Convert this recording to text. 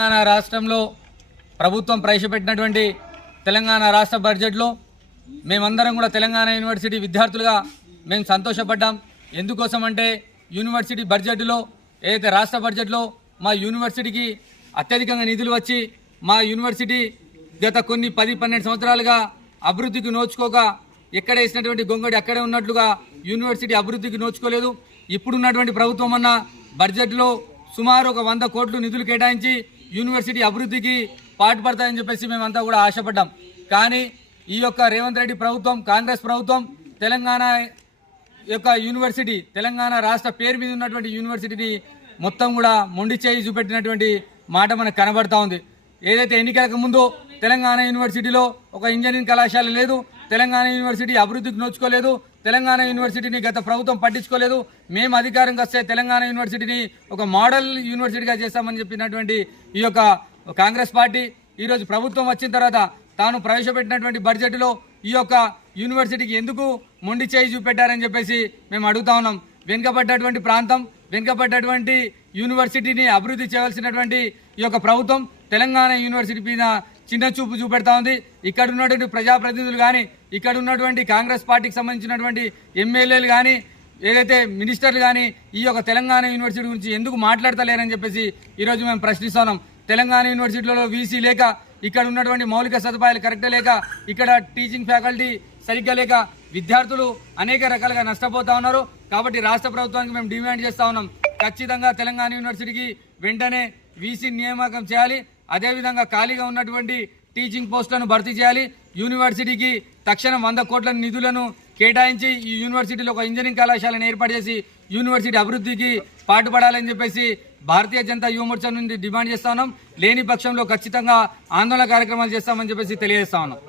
తెలంగాణ రాష్ట్రంలో ప్రభుత్వం ప్రవేశపెట్టినటువంటి తెలంగాణ రాష్ట్ర బడ్జెట్లో మేమందరం కూడా తెలంగాణ యూనివర్సిటీ విద్యార్థులుగా మేము సంతోషపడ్డాం. ఎందుకోసం అంటే యూనివర్సిటీ బడ్జెట్లో ఏదైతే రాష్ట్ర బడ్జెట్లో మా యూనివర్సిటీకి అత్యధికంగా నిధులు వచ్చి మా యూనివర్సిటీ గత కొన్ని 10-12 సంవత్సరాలుగా అభివృద్ధికి నోచుకోక ఎక్కడ వేసినటువంటి గొంగడి అక్కడే ఉన్నట్లుగా యూనివర్సిటీ అభివృద్ధికి నోచుకోలేదు. ఇప్పుడున్నటువంటి ప్రభుత్వం అన్న బడ్జెట్లో సుమారు ఒక 100 కోట్లు నిధులు కేటాయించి యూనివర్సిటీ అభివృద్ధికి పాటుపడతాయని చెప్పేసి మేమంతా కూడా ఆశపడ్డాం. కానీ ఈ యొక్క రేవంత్ రెడ్డి ప్రభుత్వం, కాంగ్రెస్ ప్రభుత్వం తెలంగాణ యొక్క యూనివర్సిటీ, తెలంగాణ రాష్ట్ర పేరు మీద ఉన్నటువంటి యూనివర్సిటీని మొత్తం కూడా మొండి చేయి చూపెట్టినటువంటి మాట మనకు కనబడతా ఉంది. ఏదైతే ఎన్నికలకు ముందు తెలంగాణ యూనివర్సిటీలో ఒక ఇంజనీరింగ్ కళాశాల లేదు, తెలంగాణ యూనివర్సిటీ అభివృద్ధికి నోచుకోలేదు, తెలంగాణ యూనివర్సిటీని గత ప్రభుత్వం పట్టించుకోలేదు, మేము అధికారంకి వస్తే తెలంగాణ యూనివర్సిటీని ఒక మోడల్ యూనివర్సిటీగా చేస్తామని చెప్పినటువంటి ఈ యొక్క కాంగ్రెస్ పార్టీ ఈరోజు ప్రభుత్వం వచ్చిన తర్వాత తాను ప్రవేశపెట్టినటువంటి బడ్జెట్లో ఈ యొక్క యూనివర్సిటీకి ఎందుకు మొండి చేయి చూపెట్టారని చెప్పేసి మేము అడుగుతా ఉన్నాం. వెనుకబడ్డటువంటి ప్రాంతం, వెనుకబడ్డటువంటి యూనివర్సిటీని అభివృద్ధి చేయవలసినటువంటి ఈ యొక్క ప్రభుత్వం తెలంగాణ యూనివర్సిటీ మీద చిన్న చూపు చూపెడతా ఉంది. ఇక్కడ ఉన్నటువంటి ప్రజాప్రతినిధులు కానీ, ఇక్కడ ఉన్నటువంటి కాంగ్రెస్ పార్టీకి సంబంధించినటువంటి ఎమ్మెల్యేలు కానీ, ఏదైతే మినిస్టర్లు కానీ ఈ యొక్క తెలంగాణ యూనివర్సిటీ గురించి ఎందుకు మాట్లాడతలేరని చెప్పేసి ఈరోజు మేము ప్రశ్నిస్తున్నాం. తెలంగాణ యూనివర్సిటీలో వీసీ లేక, ఇక్కడ ఉన్నటువంటి మౌలిక సదుపాయాలు కరెక్ట్ లేక, ఇక్కడ టీచింగ్ ఫ్యాకల్టీ సరిగ్గా లేక విద్యార్థులు అనేక రకాలుగా నష్టపోతా ఉన్నారు. కాబట్టి రాష్ట్ర ప్రభుత్వానికి మేము డిమాండ్ చేస్తూ ఉన్నాం, ఖచ్చితంగా తెలంగాణ యూనివర్సిటీకి వెంటనే వీసీ నియామకం చేయాలి. అదేవిధంగా ఖాళీగా ఉన్నటువంటి టీచింగ్ పోస్టులను భర్తీ చేయాలి. యూనివర్సిటీకి తక్షణం 100 కోట్ల నిధులను కేటాయించి ఈ యూనివర్సిటీలో ఒక ఇంజనీరింగ్ కళాశాలను ఏర్పాటు చేసి యూనివర్సిటీ అభివృద్ధికి పాటుపడాలని చెప్పేసి భారతీయ జనతా యువ మోర్చా నుండి డిమాండ్ చేస్తా ఉన్నాం. లేని పక్షంలో ఖచ్చితంగా ఆందోళన కార్యక్రమాలు చేస్తామని చెప్పేసి తెలియజేస్తా ఉన్నాం.